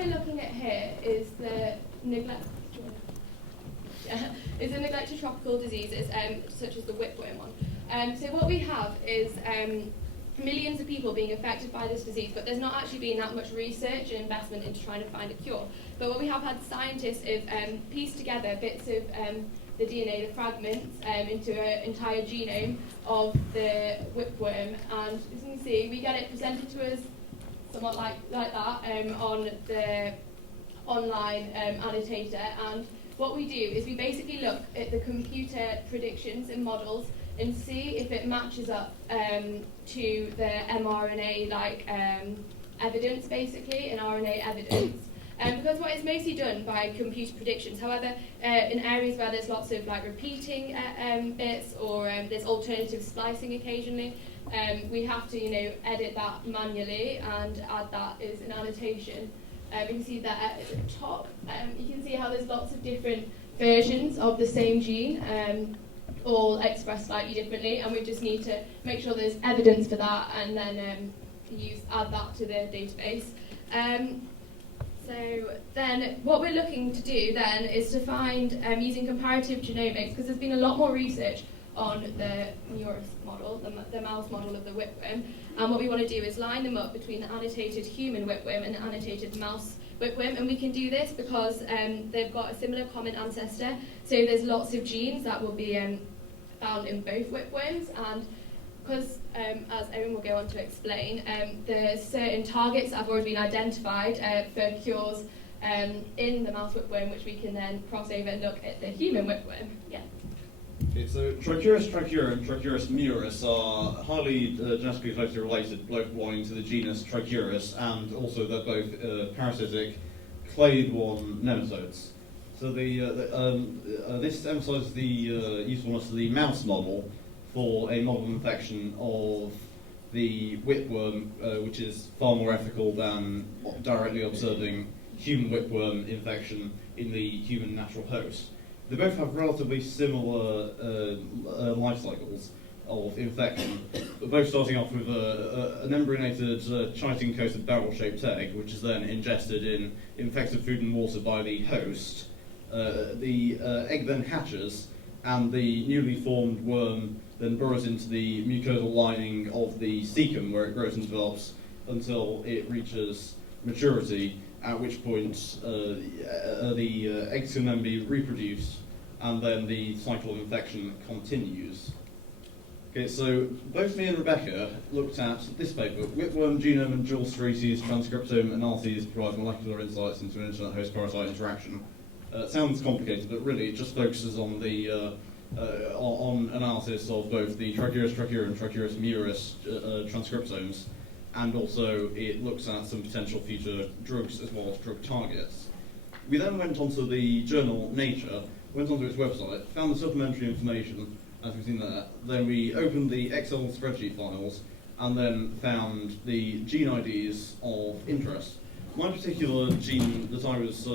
we're looking at here is the neglected tropical diseases, such as the whipworm one. So what we have is millions of people being affected by this disease, but there's not actually been that much research and investment into trying to find a cure. But what we have had scientists have pieced together bits of the DNA, the fragments, into an entire genome of the whipworm, and as you can see, we get it presented to us somewhat like that on the online annotator. And what we do is we basically look at the computer predictions and models and see if it matches up to the mRNA-like evidence, basically, and RNA evidence. Because what is mostly done by computer predictions. However, in areas where there's lots of repeating bits, or there's alternative splicing occasionally, we have to edit that manually and add that as an annotation. You can see that at the top. You can see how there's lots of different versions of the same gene, all expressed slightly differently, and we just need to make sure there's evidence for that, and then add that to the database. So then what we're looking to do then is to find, using comparative genomics, because there's been a lot more research on the Murus model, the mouse model of the whipworm, and what we want to do is line them up between the annotated human whipworm and the annotated mouse whipworm, and we can do this because they've got a similar common ancestor, so there's lots of genes that will be found in both whipworms, and because, as Owen will go on to explain, there's certain targets that have already been identified for cures in the mouse whipworm, which we can then cross over and look at the human whipworm. Yeah. Okay, so Trichuris trichura and Trichuris murus are highly genetically closely related, both belonging to the genus Trichuris, and also they're both parasitic clade-1 nematodes. So this emphasises the usefulness of the mouse model for a model infection of the whipworm, which is far more ethical than directly observing human whipworm infection in the human natural host. They both have relatively similar life cycles of infection, but both starting off with an embryonated chitin-coated barrel-shaped egg, which is then ingested in infected food and water by the host. The egg then hatches, and the newly formed worm then burrows into the mucosal lining of the cecum, where it grows and develops until it reaches maturity, at which point the eggs can then be reproduced, and then the cycle of infection continues. Okay, so both me and Rebecca looked at this paper, Whipworm Genome and Dual Species Transcriptome Analyses Provide Molecular Insights into an Internet Host-Parasite Interaction. It sounds complicated, but really it just focuses on the on analysis of both the Trichuris trichura and Trichuris murus transcriptomes, and also it looks at some potential future drugs as well as drug targets. We then went onto the journal Nature, went onto its website, found the supplementary information, as we've seen there. Then we opened the Excel spreadsheet files, and then found the gene IDs of interest. My particular gene that I was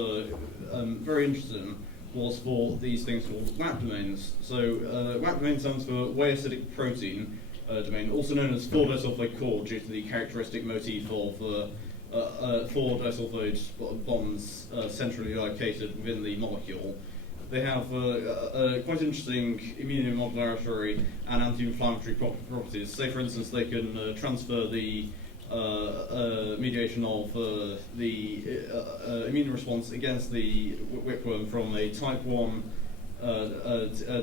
very interested in was for these things called WAP domains. So WAP domain stands for Way Acidic Protein domain, also known as 4-disulfide core, due to the characteristic motif of 4 disulfide bonds centrally located within the molecule. They have quite interesting immunomodulatory and anti-inflammatory properties. Say, for instance, they can transfer the mediation of the immune response against the whipworm from a type 1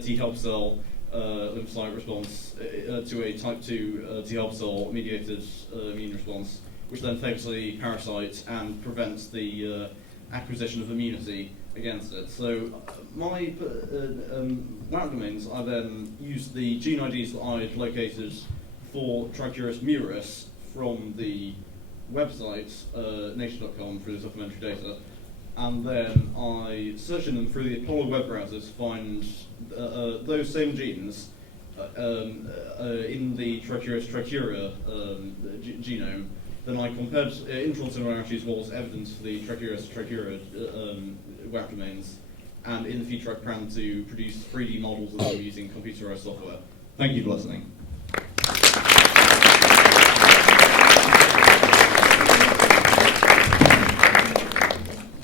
T helper cell lymphocyte response to a type 2 T helper cell mediated immune response, which then favours the parasite and prevents the acquisition of immunity against it. So my WAP domains, I then used the gene IDs that I'd located for Trichuris murus from the website nature.com through the supplementary data, and then I searched in them through the Apollo web browser to find those same genes in the Trichuris trichura genome. Then I compared intron similarities, what was evidence for the Trichuris trichura WAP domains, and in the future I plan to produce 3D models of them using computerized software. Thank you for listening.